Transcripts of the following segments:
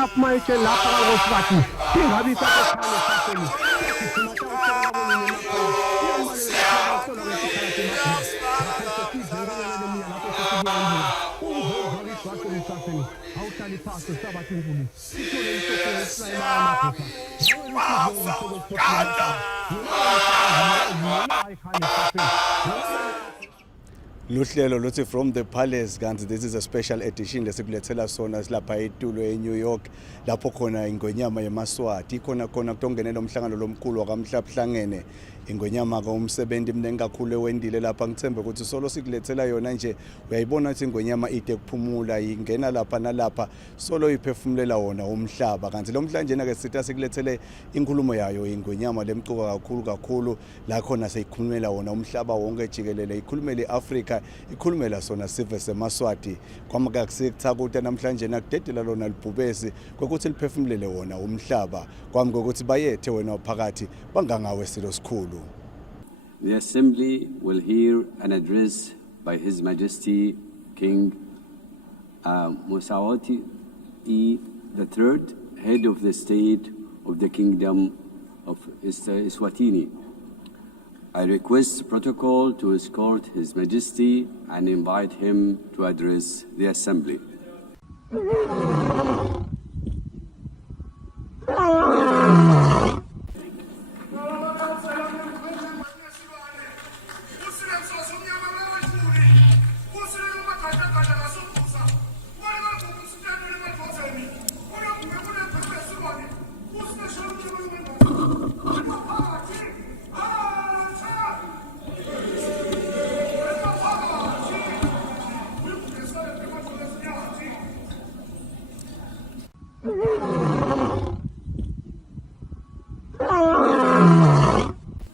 lapha mayitshe lapha kakosibati ingabi sakho Luhlelo luthi from the palace kanti this is a special edition lesikulethela sona silapha eTulo eNew York lapho khona ingonyama yemaswati khona kutongenela umhlangano lomkhulu wakamhlahlangene ingonyama kaumsebenzi mnengi kakhulu ewendile lapha ngithembe ukuthi solo sikulethela yona nje uyayibona ukuthi ingonyama ide kuphumula ingena lapha nalapha solo iphefumulela wona umhlaba kanti lo mhlanje ke sitha sikulethele inkulumo yayo ingonyama lemcuka kakhulu la khona seyikhulumela wona umhlaba wonke jikelele ikhulumela iAfrika ikhulumela sona sive semaswati kwamaka kusikuthakuta namhlanje nakudedela lona libhubesi kokuthi liphefumulele wona umhlaba kwami kokuthi bayethe wena phakathi bangangawe silo sikhulu. The Assembly will hear an address by His Majesty King Eswatini III, head of the state of the Kingdom of Eswatini. I request protocol to escort His Majesty and invite him to address the Assembly.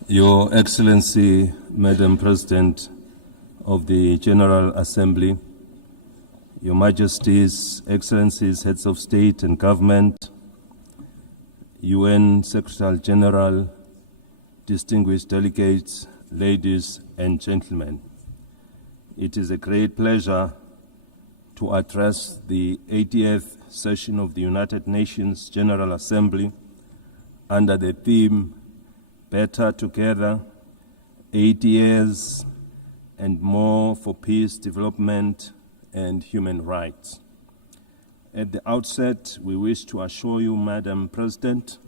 Your Excellency, Madam President of the General Assembly, Your Majesties, Excellencies, Heads of State and Government, UN Secretary General, distinguished delegates, ladies and gentlemen, it is a great pleasure to address the 80th session of the United Nations General Assembly under the theme Better Together, 80 years and more for peace, development, and human rights. At the outset, we wish to assure you, Madam President,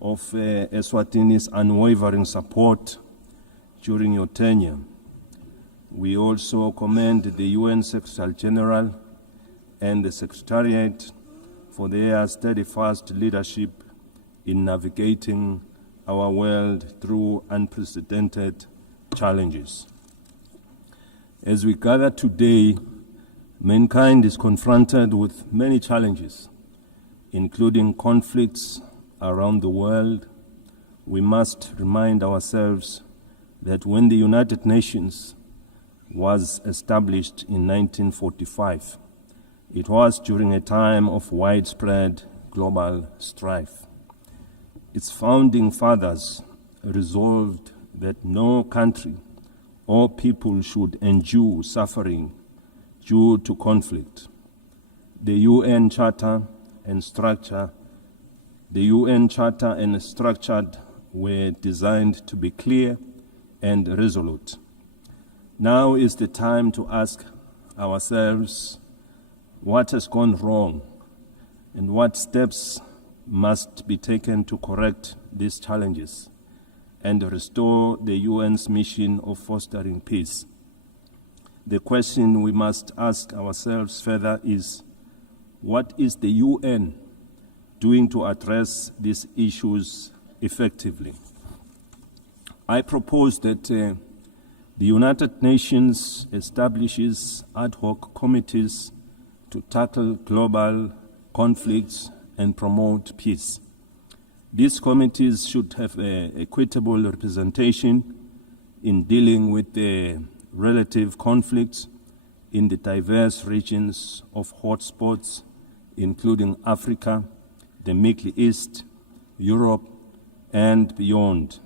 of Eswatini's unwavering support during your tenure. We also commend the UN Secretary General and the Secretariat for their steadfast leadership in navigating our world through unprecedented challenges. As we gather today, mankind is confronted with many challenges, including conflicts around the world. We must remind ourselves that when the United Nations was established in 1945, it was during a time of widespread global strife. Its founding fathers resolved that no country or people should endure suffering due to conflict. The UN Charter and structure were designed to be clear and resolute. Now is the time to ask ourselves what has gone wrong and what steps must be taken to correct these challenges and restore the UN's mission of fostering peace. The question we must ask ourselves further is, what is the UN doing to address these issues effectively? I propose that the United Nations establishes ad hoc committees to tackle global conflicts and promote peace. These committees should have equitable representation in dealing with the relative conflicts in the diverse regions of hotspots, including Africa, the Middle East, Europe, and beyond,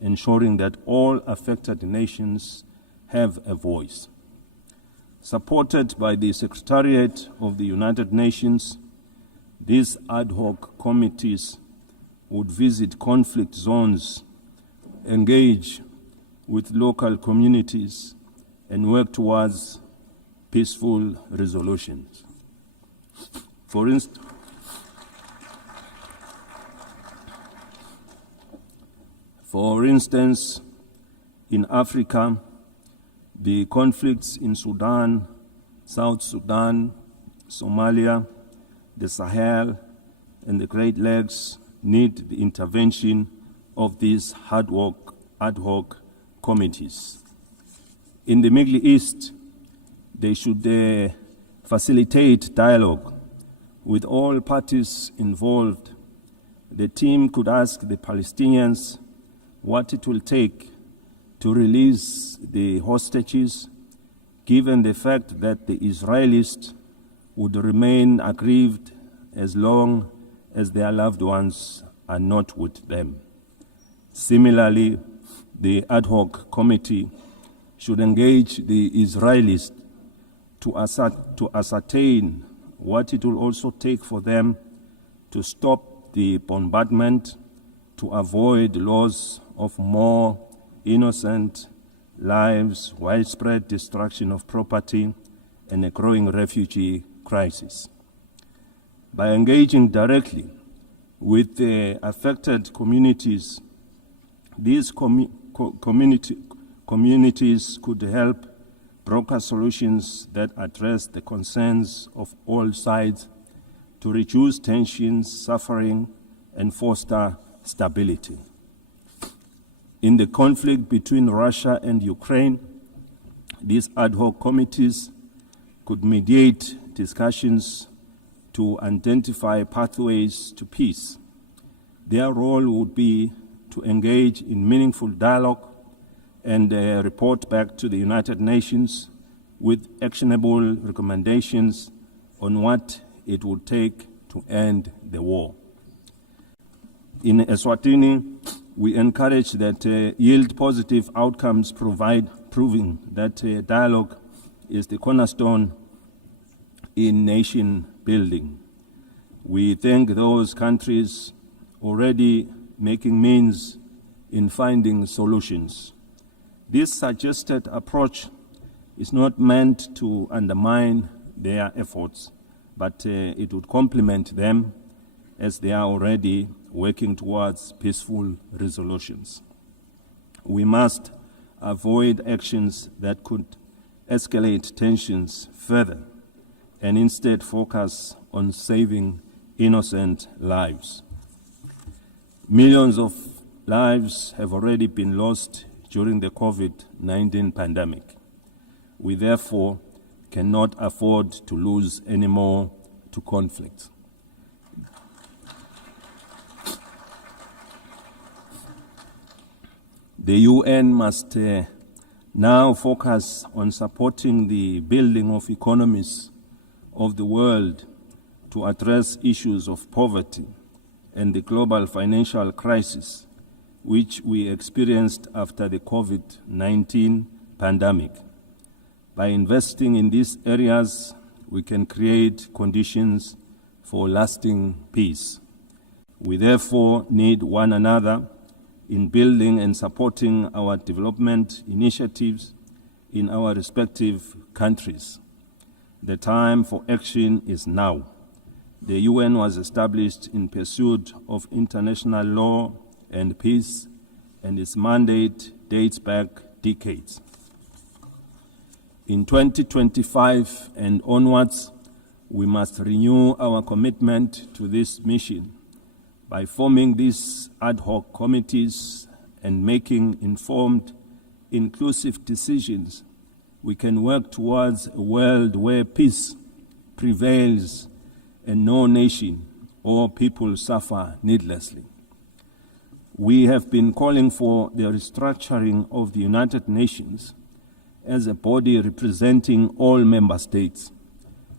ensuring that all affected nations have a voice. Supported by the Secretariat of the United Nations, These ad hoc committees would visit conflict zones, engage with local communities, and work towards peaceful resolutions. For instance, in Africa, the conflicts in Sudan, South Sudan, Somalia, the Sahel, and the Great Lakes need the intervention of these ad hoc committees. In the Middle East, they should facilitate dialogue with all parties involved. The team could ask the Palestinians what it will take to release the hostages, given the fact that the Israelis would remain aggrieved as long as their loved ones are not with them. Similarly, the ad hoc committee should engage the Israelis to ascertain what it will also take for them to stop the bombardment, to avoid loss of more innocent lives, widespread destruction of property, and a growing refugee crisis. By engaging directly with the affected communities, these communities could help broker solutions that address the concerns of all sides to reduce tensions, suffering, and foster stability. In the conflict between Russia and Ukraine, these ad hoc committees could mediate discussions to identify pathways to peace. Their role would be to engage in meaningful dialogue and report back to the United Nations with actionable recommendations on what it would take to end the war. In Eswatini, we encourage that yield positive outcomes proving that dialogue is the cornerstone in nation building. We thank those countries already making means in finding solutions. This suggested approach is not meant to undermine their efforts, but it would complement them as they are already working towards peaceful resolutions. We must avoid actions that could escalate tensions further and instead focus on saving innocent lives. Millions of lives have already been lost during the COVID-19 pandemic. We therefore cannot afford to lose any more to conflict. The UN must now focus on supporting the building of economies of the world to address issues of poverty and the global financial crisis which we experienced after the COVID-19 pandemic. By investing in these areas, we can create conditions for lasting peace. We therefore need one another in building and supporting our development initiatives in our respective countries. The time for action is now. The UN was established in pursuit of international law and peace, and its mandate dates back decades. In 2025 and onwards, we must renew our commitment to this mission. By forming these ad hoc committees and making informed, inclusive decisions, we can work towards a world where peace prevails and no nation or people suffer needlessly. We have been calling for the restructuring of the United Nations as a body representing all member states.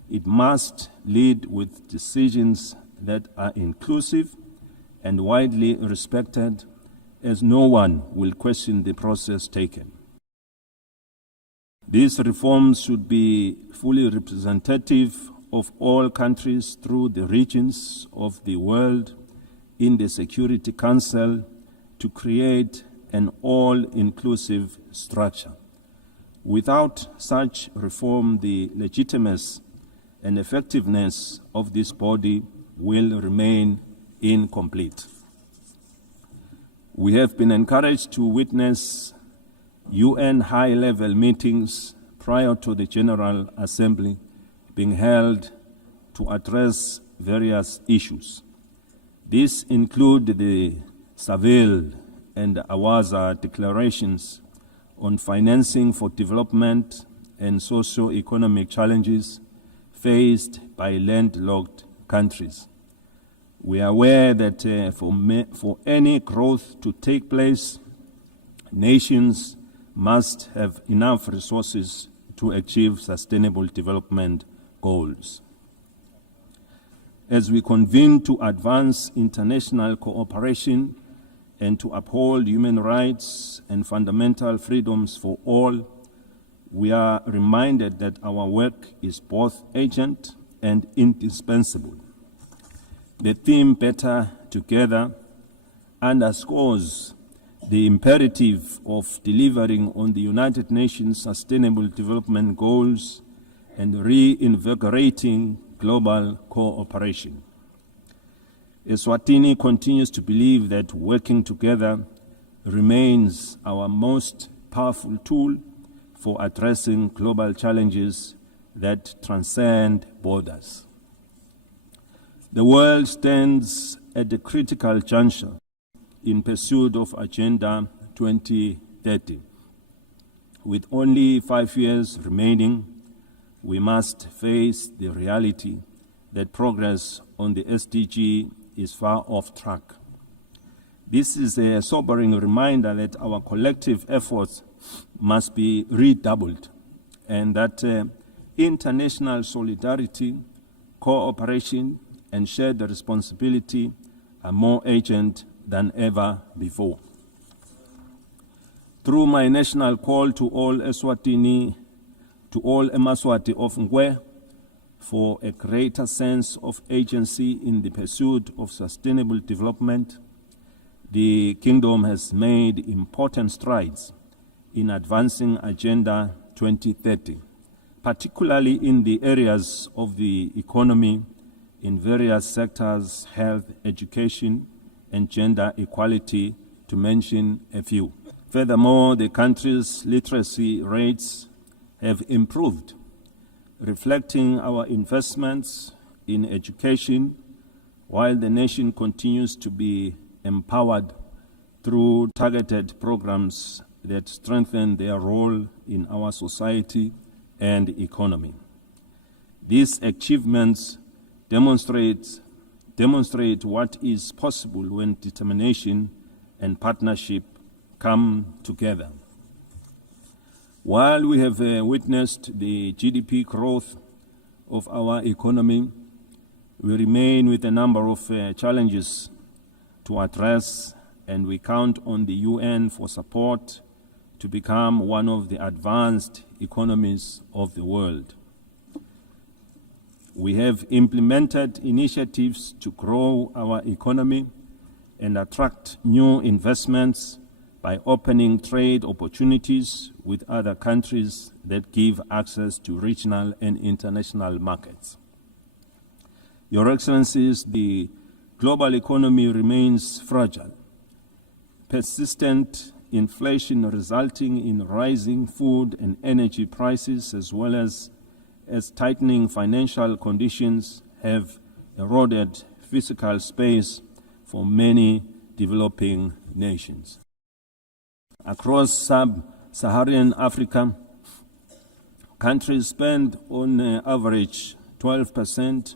It must lead with decisions that are inclusive and widely respected, as no one will question the process taken. These reforms should be fully representative of all countries through the regions of the world in the Security Council to create an all-inclusive structure. Without such reform, the legitimacy and effectiveness of this body will remain incomplete. We have been encouraged to witness UN high-level meetings prior to the General Assembly being held to address various issues. These include the Seville and Awaza declarations on financing for development and socio-economic challenges faced by landlocked countries. We are aware that for any growth to take place, nations must have enough resources to achieve sustainable development goals. As we convene to advance international cooperation and to uphold human rights and fundamental freedoms for all, we are reminded that our work is both urgent and indispensable. The theme Better Together underscores the imperative of delivering on the United Nations Sustainable Development Goals and reinvigorating global cooperation. Eswatini continues to believe that working together remains our most powerful tool for addressing global challenges that transcend borders. The world stands at a critical juncture in pursuit of Agenda 2030. With only 5 years remaining, we must face the reality that progress on the SDG is far off track. This is a sobering reminder that our collective efforts must be redoubled and that international solidarity, cooperation, and shared responsibility are more urgent than ever before. Through my national call to all Eswatini, to all Emaswati of Ngwe, for a greater sense of agency in the pursuit of sustainable development, the Kingdom has made important strides in advancing Agenda 2030, particularly in the areas of the economy, in various sectors, health, education, and gender equality, to mention a few. Furthermore, the country's literacy rates have improved, reflecting our investments in education, while the nation continues to be empowered through targeted programs that strengthen their role in our society and economy. These achievements demonstrate what is possible when determination and partnership come together. While we have witnessed the GDP growth of our economy, we remain with a number of challenges to address, and we count on the UN for support to become one of the advanced economies of the world. We have implemented initiatives to grow our economy and attract new investments by opening trade opportunities with other countries that give access to regional and international markets. Your Excellencies, the global economy remains fragile. Persistent inflation resulting in rising food and energy prices, as well as tightening financial conditions, have eroded fiscal space for many developing nations. Across sub-Saharan Africa, countries spend on average 12%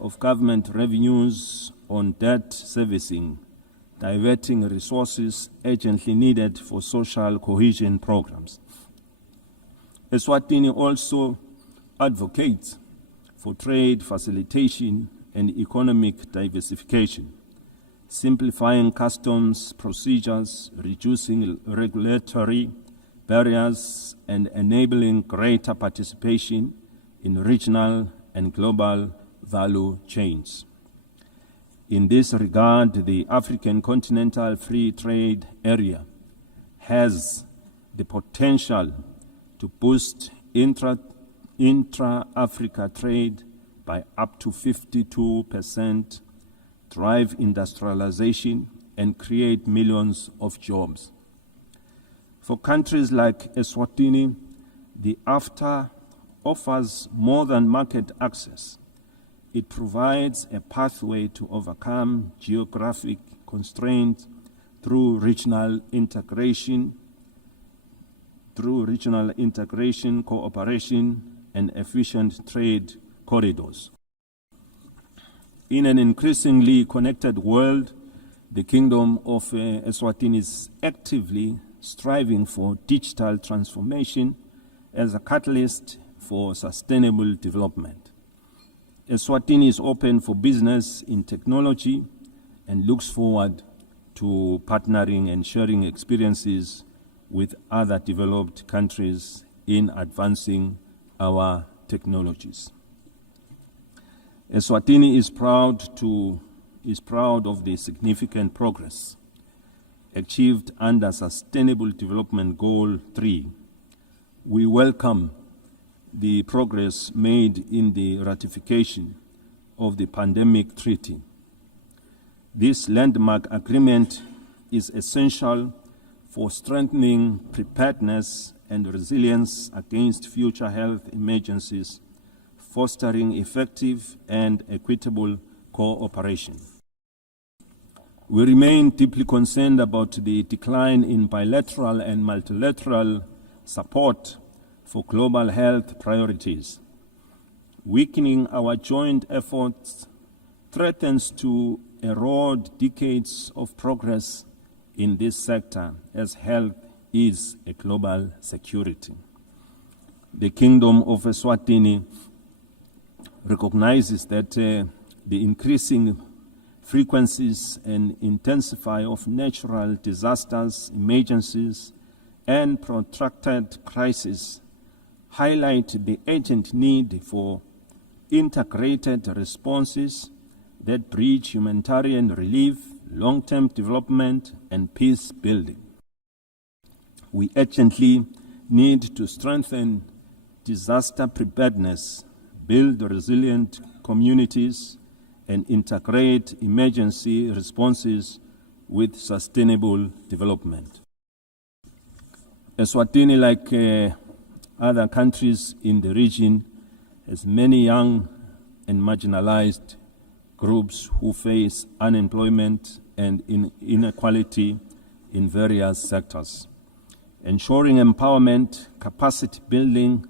of government revenues on debt servicing, diverting resources urgently needed for social cohesion programs. Eswatini also advocates for trade facilitation and economic diversification, simplifying customs procedures, reducing regulatory barriers, and enabling greater participation in regional and global value chains. In this regard, the African Continental Free Trade Area has the potential to boost intra-Africa trade by up to 52%, drive industrialization, and create millions of jobs. For countries like Eswatini, the AfTA offers more than market access. It provides a pathway to overcome geographic constraints through regional integration, cooperation, and efficient trade corridors. In an increasingly connected world, the Kingdom of Eswatini is actively striving for digital transformation as a catalyst for sustainable development. Eswatini is open for business in technology and looks forward to partnering and sharing experiences with other developed countries in advancing our technologies. Eswatini is proud of the significant progress achieved under Sustainable Development Goal 3. We welcome the progress made in the ratification of the Pandemic Treaty. This landmark agreement is essential for strengthening preparedness and resilience against future health emergencies, fostering effective and equitable cooperation. We remain deeply concerned about the decline in bilateral and multilateral support for global health priorities. Weakening our joint efforts threatens to erode decades of progress in this sector, as health is a global security. The Kingdom of Eswatini recognizes that the increasing frequencies and intensity of natural disasters, emergencies, and protracted crises highlight the urgent need for integrated responses that bridge humanitarian relief, long-term development, and peace building. We urgently need to strengthen disaster preparedness, build resilient communities, and integrate emergency responses with sustainable development. Eswatini, like other countries in the region, has many young and marginalized groups who face unemployment and inequality in various sectors. Ensuring empowerment, capacity building,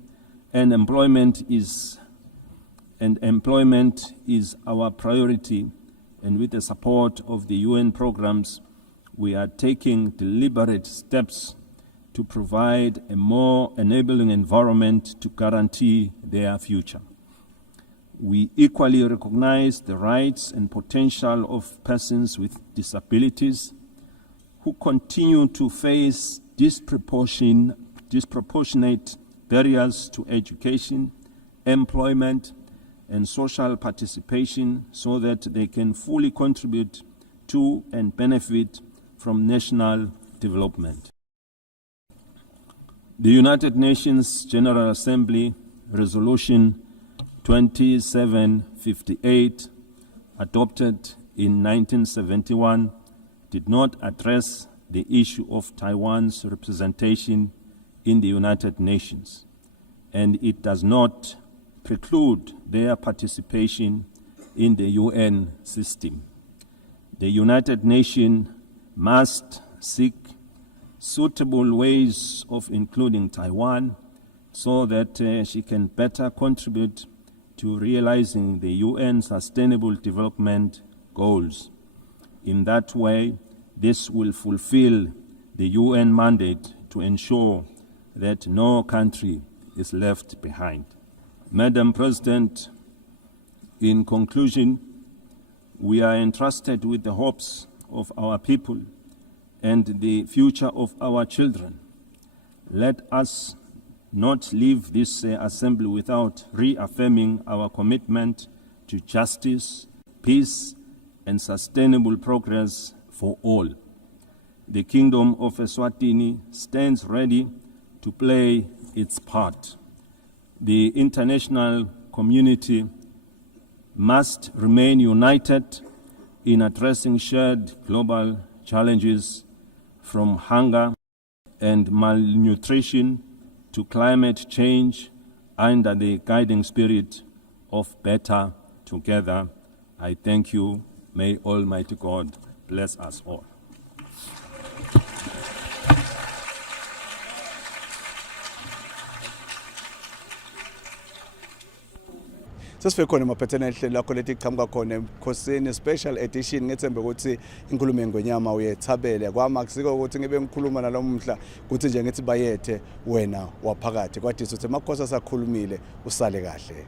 and employment is our priority, and with the support of the UN programs, we are taking deliberate steps to provide a more enabling environment to guarantee their future. We equally recognize the rights and potential of persons with disabilities who continue to face disproportionate barriers to education, employment, and social participation so that they can fully contribute to and benefit from national development. The United Nations General Assembly Resolution 2758, adopted in 1971, did not address the issue of Taiwan's representation in the United Nations, and it does not preclude their participation in the UN system. The United Nations must seek suitable ways of including Taiwan so that she can better contribute to realizing the UN Sustainable Development Goals. In that way, this will fulfill the UN mandate to ensure that no country is left behind. Madam President, in conclusion, we are entrusted with the hopes of our people and the future of our children. Let us not leave this assembly without reaffirming our commitment to justice, peace, and sustainable progress for all. The Kingdom of Eswatini stands ready to play its part. The international community must remain united in addressing shared global challenges from hunger and malnutrition to climate change under the guiding spirit of better together. I thank you. May Almighty God bless us all. Sesife khona emaphetheni ehlelo lakho lethi qhamuka khona emkhosini special edition ngethembe ukuthi inkulumo engonyama uyethabele kwami akusiko ukuthi ngibe ngikhuluma nalomhla ukuthi nje ngithi bayethe wena waphakathi kwathi uthi emakhosi asakhulumile usale kahle.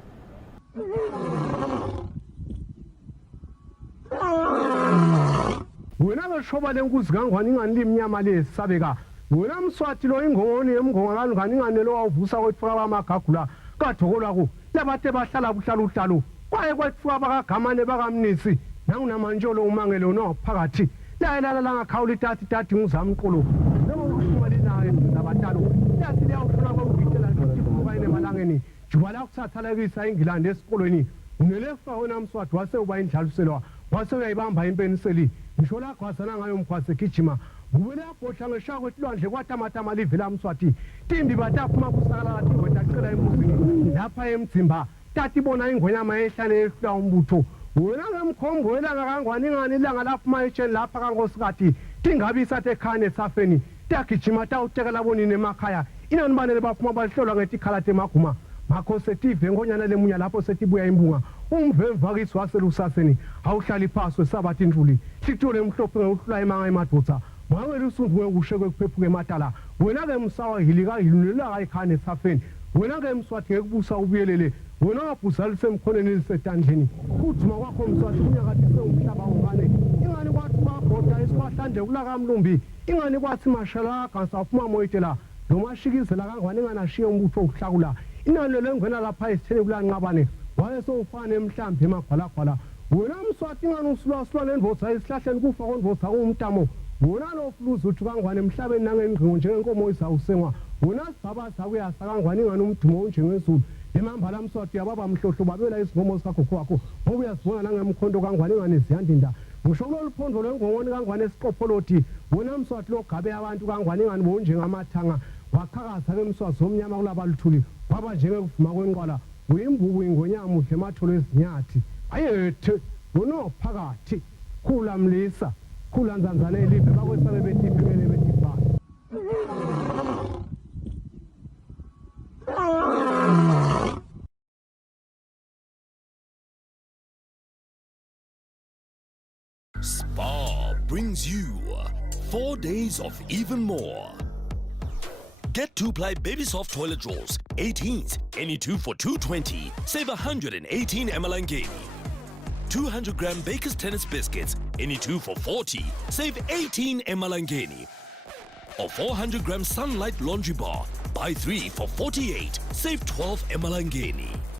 Wena ngishoba lenkuzi kangwani inganilimi inyama lesabeka wena Mswati lo ingongoni emngonga kangani inganelo wavusa kwetfuka bamagagula kadhokolwa ku labathe bahlala buhlala uhlalo kwaye kwetfuka bakagamane bakamnisi nangunamanjolo umangelo no phakathi layelala langakhawula itati ngizamqolo njengokushimali naye labatalo yathi liyawufuna kwangitshela ukuthi kufuka emalangeni jubala kusathalekisa ingilande esikolweni unelefa wena Mswati wase uba indlaluselwa wase uyayibamba impeniseli ngisho la kwasana ngayo mkhwase gijima ubele yagodla ngeshaka kwetilwandle kwatamatama livela Mswati timbi bataphuma kusakala kathi ngwetacela emuzini lapha emdzimba tati bona ingonyama ehlane ehlula umbutho wena ngemkhombo welanga kangwani ingani ilanga laphuma etsheni lapha kankosikati tingabi sathe khane safeni tagijima tawutekela bonini emakhaya inani banele baphuma bahlolwa ngetikhalate emaguma makho setive ngonyana lemunya lapho setibuya imbunga umvemvakisi waselusaseni awuhlali phaswe sabathi intuli sithole emhlophe ngeuhlula emanga emadotsa mwawela usundu ngekushe kwekuphephuka ematala wena ke msawa hilika hilulela ekhane safeni wena ke Mswati ngekubusa ubuyelele wena wabhusa lisemkhoneni lisetandleni kuthuma kwakho Mswati kunyakade sewumhlaba ongane ingani kwathi kwabhoda esiwahlande kulakamlumbi ingani kwathi mashala kansa phuma moyitela nomashikizela kangwani inganashiye umbutho ukuhlakula inani lengwena lapha esitheni kulanqabane wayesofana emhlambi emagwalagwala wena Mswati ingani usulwa lendvodza esihlahleni kufa kondvodza kumtamo wona lo fluzu uthi kangwane emhlabeni nangengqingo njengenkomo isawusengwa wona sibaba sakuyasa kangwane ingani umdumo unjengezulu emambala Mswati yababa mhlohlo babela izingomo sakho kwakho ngoba uyasibona nangemkhondo kangwane ingani ziyandinda ngisho kuloluphondo lwengongoni kangwane esiqopholoti wona Mswati lo gabe abantu kangwane ingani bonjengamathanga wakhakaza ke Mswati zomnyama kulabaluthuli waba njengekuvuma kwenqwala uyimbubu ingonyama udle ematholo ezinyathi ayethe wona phakathi khula mlisa khula nzanzane elive bakwesabe betiphelele betipha Spa brings you 4 days of even more. Get 2-ply Baby Soft toilet rolls, 18s, any 2 for 220. Save 118 Emalangeni. 200-gram Baker's Tennis biscuits, any 2 for 40. Save 18 Emalangeni. Or 400-gram Sunlight laundry bar, buy 3 for 48. Save 12 Emalangeni.